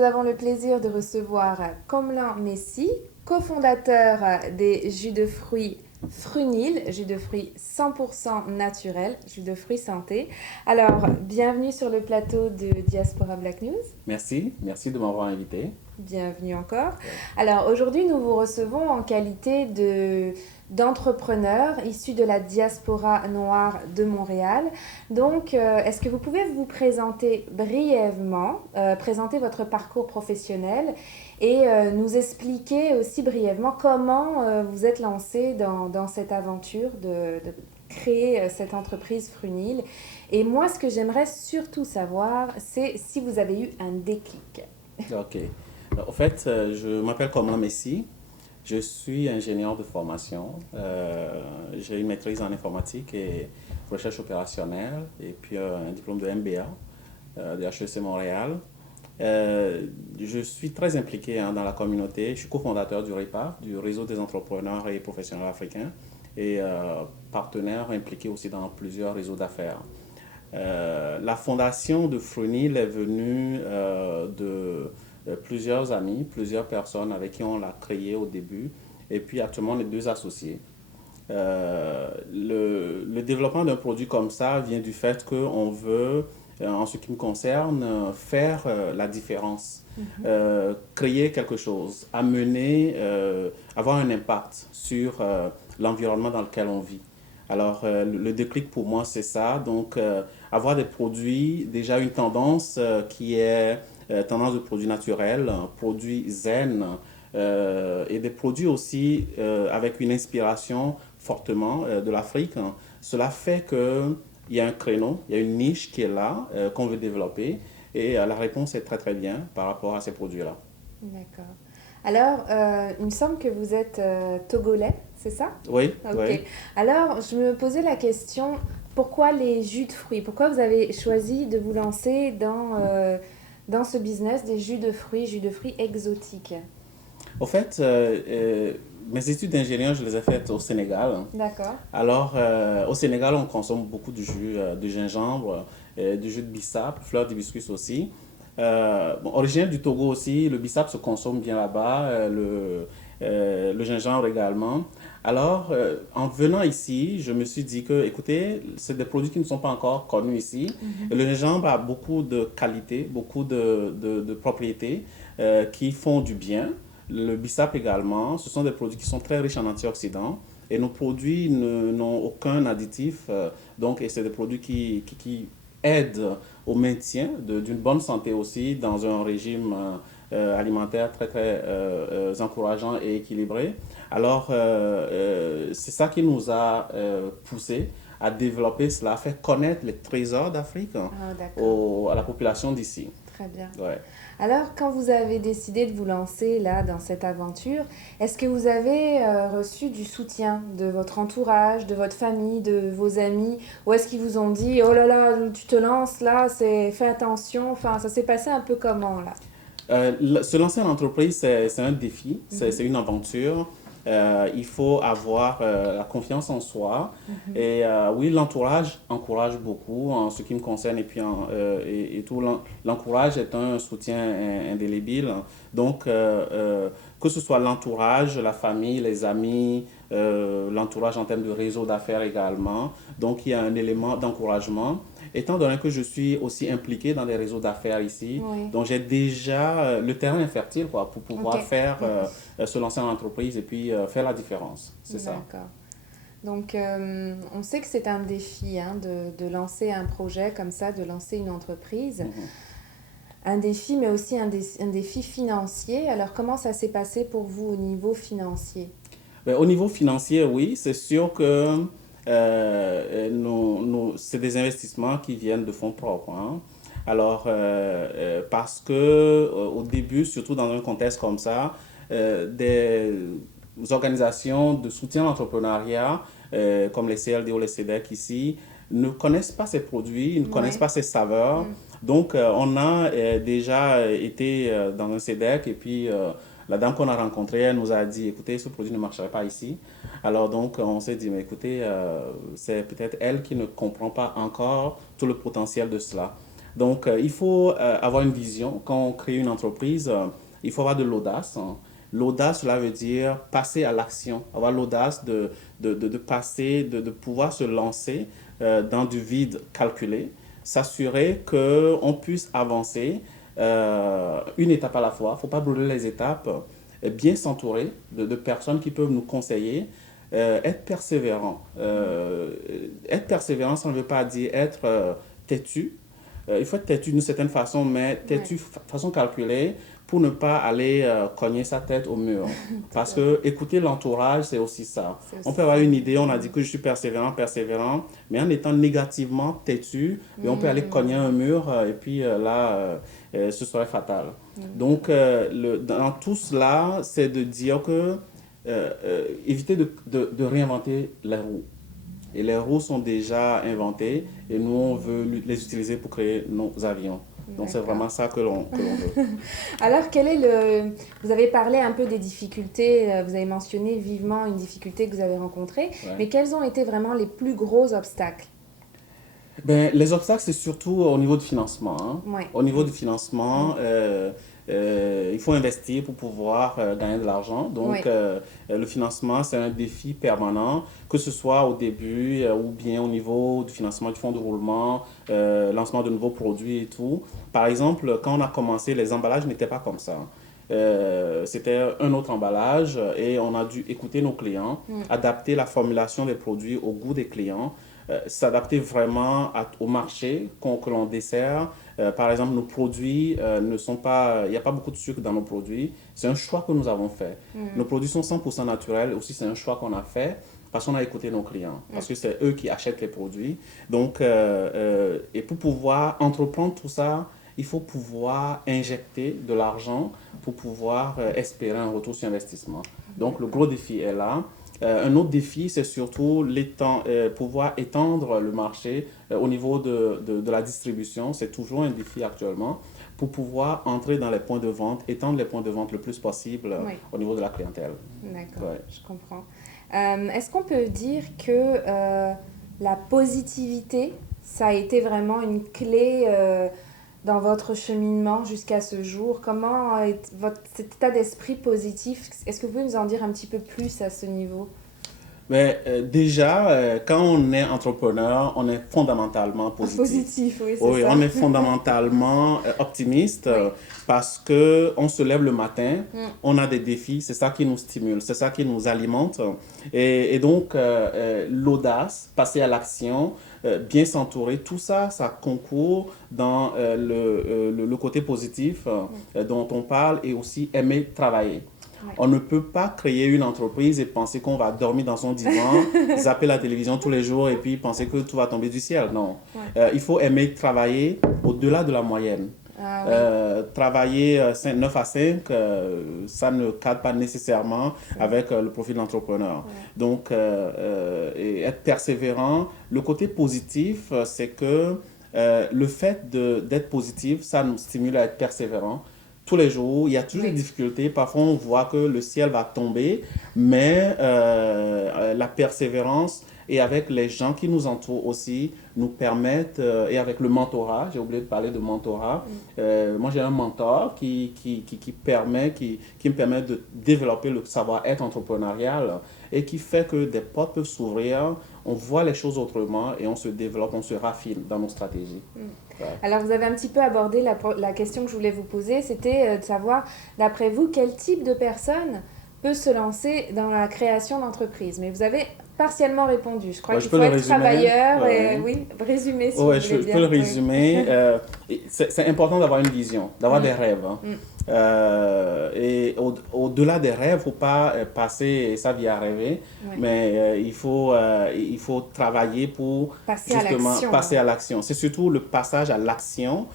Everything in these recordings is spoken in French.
nous avons le plaisir de recevoir Komlan Messi, cofondateur des jus de fruits Frunil, jus de fruits 100% naturels, jus de fruits santé. Alors, bienvenue sur le plateau de Diaspora Black News. Merci de m'avoir invité. Bienvenue encore. Ouais. Alors aujourd'hui, nous vous recevons en qualité d'entrepreneurs issus de la diaspora noire de Montréal. Donc, est-ce que vous pouvez vous présenter brièvement, présenter votre parcours professionnel et nous expliquer aussi brièvement comment vous êtes lancé dans cette aventure de créer cette entreprise Frunil. Et moi, ce que j'aimerais surtout savoir, c'est si vous avez eu un déclic. Ok. En fait, je m'appelle Komlan Messi. Je suis ingénieur de formation. J'ai une maîtrise en informatique et recherche opérationnelle et puis un diplôme de MBA de HEC Montréal. Je suis très impliqué dans la communauté. Je suis cofondateur du REPA, du Réseau des entrepreneurs et professionnels africains, et partenaire impliqué aussi dans plusieurs réseaux d'affaires. La fondation de Frunil est venue de plusieurs amis, plusieurs personnes avec qui on l'a créé au début, et puis actuellement les deux associés. Le développement d'un produit comme ça vient du fait qu'on veut, en ce qui me concerne, faire la différence, créer quelque chose, amener, avoir un impact sur l'environnement dans lequel on vit. Alors, le déclic pour moi, c'est ça. Donc, avoir des produits, déjà une tendance qui est tendance de produits naturels, produits zen, et des produits aussi avec une inspiration fortement de l'Afrique. Cela fait qu'il y a un créneau, il y a une niche qui est là, qu'on veut développer, et la réponse est très très bien par rapport à ces produits-là. D'accord. Alors, il me semble que vous êtes togolais, c'est ça? Oui, Ok. oui. Alors, je me posais la question, pourquoi les jus de fruits? Pourquoi vous avez choisi de vous lancer dans ce business des jus de fruits exotiques? Au fait, mes études d'ingénieur, je les ai faites au Sénégal. D'accord. Alors, au Sénégal, on consomme beaucoup de jus de gingembre, du jus de bissap, fleur d'hibiscus aussi. Bon, originaire du Togo aussi, le bissap se consomme bien là-bas, le gingembre également. Alors, en venant ici, je me suis dit que, écoutez, c'est des produits qui ne sont pas encore connus ici. Et le gingembre a beaucoup de qualités, beaucoup de propriétés qui font du bien. Le bissap également, ce sont des produits qui sont très riches en antioxydants. Et nos produits n'ont aucun additif, donc, et c'est des produits qui aident au maintien d'une bonne santé aussi dans un régime alimentaire très très encourageant et équilibré. Alors, c'est ça qui nous a poussé à développer cela, à faire connaître les trésors d'Afrique Ah, d'accord. à la population d'ici. Très bien. Ouais. Alors, quand vous avez décidé de vous lancer là dans cette aventure, est-ce que vous avez reçu du soutien de votre entourage, de votre famille, de vos amis, ou est-ce qu'ils vous ont dit, oh là là, tu te lances là, fais attention, enfin, ça s'est passé un peu comment là? Se lancer en entreprise, c'est un défi, Mhm, c'est une aventure. Il faut avoir la confiance en soi. mhm. Et oui, l'entourage encourage beaucoup en ce qui me concerne. Et puis, et tout, l'encourage est un soutien indélébile. Donc, que ce soit l'entourage, la famille, les amis, l'entourage en termes de réseau d'affaires également. Donc, il y a un élément d'encouragement. Étant donné que je suis aussi impliqué dans des réseaux d'affaires ici, Oui, donc j'ai déjà le terrain est fertile quoi, pour ok. pouvoir faire se lancer en entreprise et puis faire la différence. C'est ça. D'accord. Donc, on sait que c'est un défi hein, de lancer un projet comme ça, de lancer une entreprise. Mhm. Un défi, mais aussi un défi financier. Alors, comment ça s'est passé pour vous au niveau financier? Ben, au niveau financier, oui, c'est sûr que c'est des investissements qui viennent de fonds propres, hein. Alors, parce que au début, surtout dans un contexte comme ça, des organisations de soutien à l'entrepreneuriat, comme les CLD ou les CEDEC ici, ne connaissent pas ces produits, ils ne connaissent Oui. pas ces saveurs. Mm. Donc, on a déjà été dans un CEDEC et puis la dame qu'on a rencontrée, elle nous a dit, écoutez, ce produit ne marcherait pas ici. Alors donc, on s'est dit, mais écoutez, c'est peut-être elle qui ne comprend pas encore tout le potentiel de cela. Donc, il faut avoir une vision. Quand on crée une entreprise, il faut avoir de l'audace, hein. L'audace, cela veut dire passer à l'action, avoir l'audace de passer, de pouvoir se lancer dans du vide calculé, s'assurer qu'on puisse avancer une étape à la fois. Il ne faut pas brûler les étapes, bien s'entourer de personnes qui peuvent nous conseiller, être persévérant. Être persévérant, ça ne veut pas dire être têtu. Il faut être têtu d'une certaine façon, mais têtu Ouais, façon calculée pour ne pas aller cogner sa tête au mur. tout Parce à fait. que écouter l'entourage, c'est aussi ça. C'est On aussi peut avoir ça. une idée, on a dit Mm. que je suis persévérant, persévérant, mais en étant négativement têtu, et on peut aller cogner Mm. un mur et puis là, ce serait fatal. Mm. Donc, dans tout cela, c'est de dire que éviter de réinventer les roues. Et les roues sont déjà inventées et nous, on veut les utiliser pour créer nos avions. Donc, c'est D'accord. vraiment ça que l'on veut. Alors, quel est le... Vous avez parlé un peu des difficultés, vous avez mentionné vivement une difficulté que vous avez rencontrée, Ouais. mais quels ont été vraiment les plus gros obstacles? Ben, les obstacles, c'est surtout au niveau du financement, hein. Ouais. Au niveau du Mm. Mm. financement, il faut investir pour pouvoir gagner de l'argent. Donc, Ouais. le financement, c'est un défi permanent, que ce soit au début ou bien au niveau du financement du fonds de roulement, lancement de nouveaux produits et tout. Par exemple, quand on a commencé, les emballages n'étaient pas comme ça. C'était un autre emballage et on a dû écouter nos clients, Mm. adapter la formulation des produits au goût des clients, s'adapter vraiment au marché que l'on dessert. Par exemple, nos produits ne sont pas, il n'y a pas beaucoup de sucre dans nos produits. C'est un choix que nous avons fait. Nos Mm. produits sont 100% naturels. Aussi, c'est un choix qu'on a fait parce qu'on a écouté nos clients, parce que c'est eux qui achètent les produits. Donc, et pour pouvoir entreprendre tout ça, il faut pouvoir injecter de l'argent pour pouvoir espérer un retour sur investissement. Donc, le D'accord. gros défi est là. Un autre défi, c'est surtout pouvoir étendre le marché au niveau de la distribution. C'est toujours un défi actuellement pour pouvoir entrer dans les points de vente, étendre les points de vente le plus possible Oui, au niveau de la clientèle. d'accord, Ouais. je comprends. Est-ce qu'on peut dire que la positivité, ça a été vraiment une clé dans votre cheminement jusqu'à ce jour? Comment est votre cet état d'esprit positif? Est-ce que vous pouvez nous en dire un petit peu plus à ce niveau? Mais déjà, quand on est entrepreneur, on est fondamentalement positif. Positif, oui, c'est Oui, ça. on est fondamentalement optimiste Oui. parce que on se lève le matin, Mm. on a des défis, c'est ça qui nous stimule, c'est ça qui nous alimente. Et donc, l'audace, passer à l'action, bien s'entourer, tout ça, ça concourt dans le côté positif dont on parle et aussi aimer travailler. Ouais. On ne peut pas créer une entreprise et penser qu'on va dormir dans son divan, zapper la télévision tous les jours et puis penser que tout va tomber du ciel. Non. Ouais. Il faut aimer travailler au-delà de la moyenne. Ah oui, Travailler 9 à 5, ça ne cadre pas nécessairement c'est avec le profil de l'entrepreneur. ouais. Donc, et être persévérant, le côté positif, c'est que le fait d'être positif, ça nous stimule à être persévérant. Tous les jours, il y a toujours des Oui. difficultés. Parfois, on voit que le ciel va tomber, mais la persévérance et avec les gens qui nous entourent aussi nous permettent, et avec le mentorat, j'ai oublié de parler de mentorat, Mm. moi j'ai un mentor qui me permet de développer le savoir-être entrepreneurial et qui fait que des portes peuvent s'ouvrir, on voit les choses autrement et on se développe, on se raffine dans nos stratégies. Mm. Ouais. Alors, vous avez un petit peu abordé la question que je voulais vous poser, c'était de savoir, d'après vous, quel type de personne peut se lancer dans la création d'entreprise? Mais vous avez partiellement répondu. Je crois Ouais, je qu'il peux faut le être résumer. travailleur et Ouais. oui, résumer si Ouais, vous voulez je bien. peux le Oui. résumer. C'est important d'avoir une vision, d'avoir Mm. des rêves, hein. Mm. Et au-delà des rêves, il ne faut pas passer sa vie à rêver, Ouais. mais il faut travailler pour Passer à justement l'action. passer à l'action. C'est surtout le passage à l'action.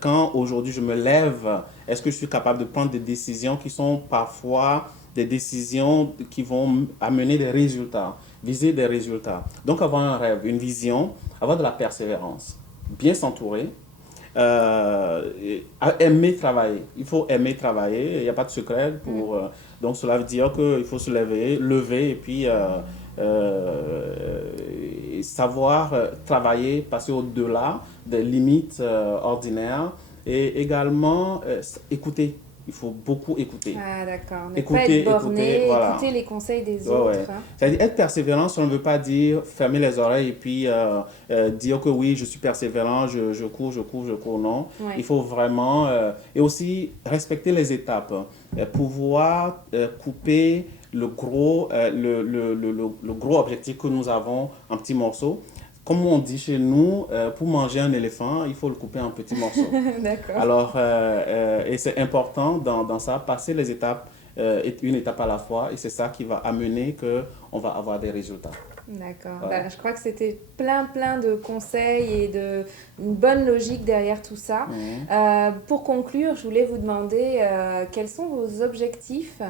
Quand aujourd'hui je me lève, est-ce que je suis capable de prendre des décisions qui sont parfois des décisions qui vont amener des résultats, viser des résultats. Donc avoir un rêve, une vision, avoir de la persévérance, bien s'entourer, aimer travailler. Il faut aimer travailler, il n'y a pas de secret pour... donc cela veut dire qu'il faut se lever et puis et savoir travailler, passer au-delà des limites ordinaires et également écouter. Il faut beaucoup écouter. Ah, d'accord. Ne pas Écouter, être borné, voilà. écouter les conseils des Ouais, ouais. autres, hein. C'est-à-dire être persévérant, ça ne veut pas dire fermer les oreilles et puis dire que oui, je suis persévérant, je cours, je cours, je cours. Non. Ouais. Il faut vraiment... et aussi respecter les étapes. Pouvoir couper le gros, le gros objectif que nous avons en petits morceaux. Comme on dit chez nous, pour manger un éléphant, il faut le couper en petits morceaux. D'accord. Alors, et c'est important dans ça, passer les étapes, une étape à la fois, et c'est ça qui va amener qu'on va avoir des résultats. D'accord. Ouais. Bah, je crois que c'était plein de conseils et une bonne logique derrière tout ça. Pour conclure, je voulais vous demander quels sont vos objectifs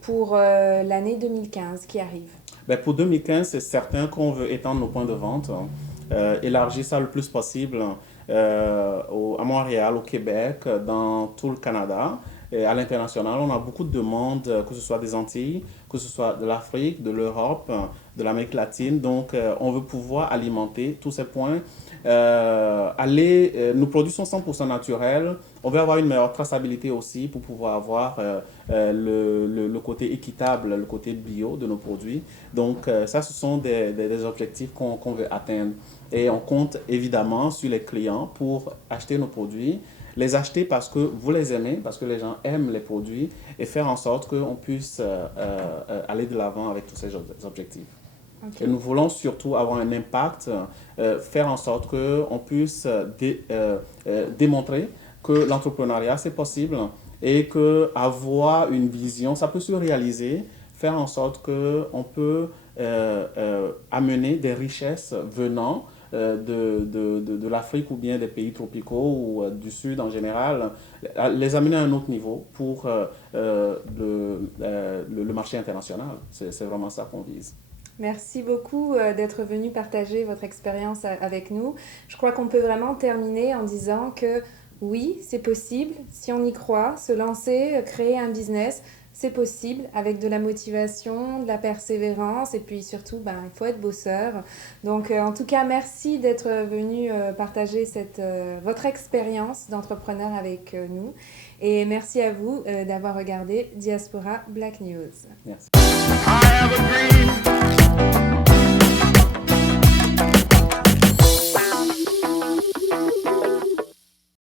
pour l'année 2015 qui arrive. Ben, pour 2015, c'est certain qu'on veut étendre nos points de vente, élargir ça le plus possible à Montréal, au Québec, dans tout le Canada. Et à l'international, on a beaucoup de demandes, que ce soit des Antilles, que ce soit de l'Afrique, de l'Europe, de l'Amérique latine. Donc, on veut pouvoir alimenter tous ces points. Nos produits sont 100% naturels. On veut avoir une meilleure traçabilité aussi pour pouvoir avoir le côté équitable, le côté bio de nos produits. Donc, ça, ce sont des objectifs qu'on veut atteindre. Et on compte évidemment sur les clients pour acheter nos produits, les acheter parce que vous les aimez, parce que les gens aiment les produits et faire en sorte qu'on puisse aller de l'avant avec tous ces objectifs. Okay. Et nous voulons surtout avoir un impact, faire en sorte qu'on puisse démontrer que l'entrepreneuriat, c'est possible et qu'avoir une vision, ça peut se réaliser, faire en sorte qu'on peut amener des richesses venant de l'Afrique ou bien des pays tropicaux ou du Sud en général, les amener à un autre niveau pour le marché international. C'est vraiment ça qu'on vise. Merci beaucoup d'être venu partager votre expérience avec nous. Je crois qu'on peut vraiment terminer en disant que oui, c'est possible, si on y croit, se lancer, créer un business, c'est possible avec de la motivation, de la persévérance et puis surtout, il faut être bosseur. Donc en tout cas, merci d'être venu partager votre expérience d'entrepreneur avec nous. Et merci à vous d'avoir regardé Diaspora Black News. Merci.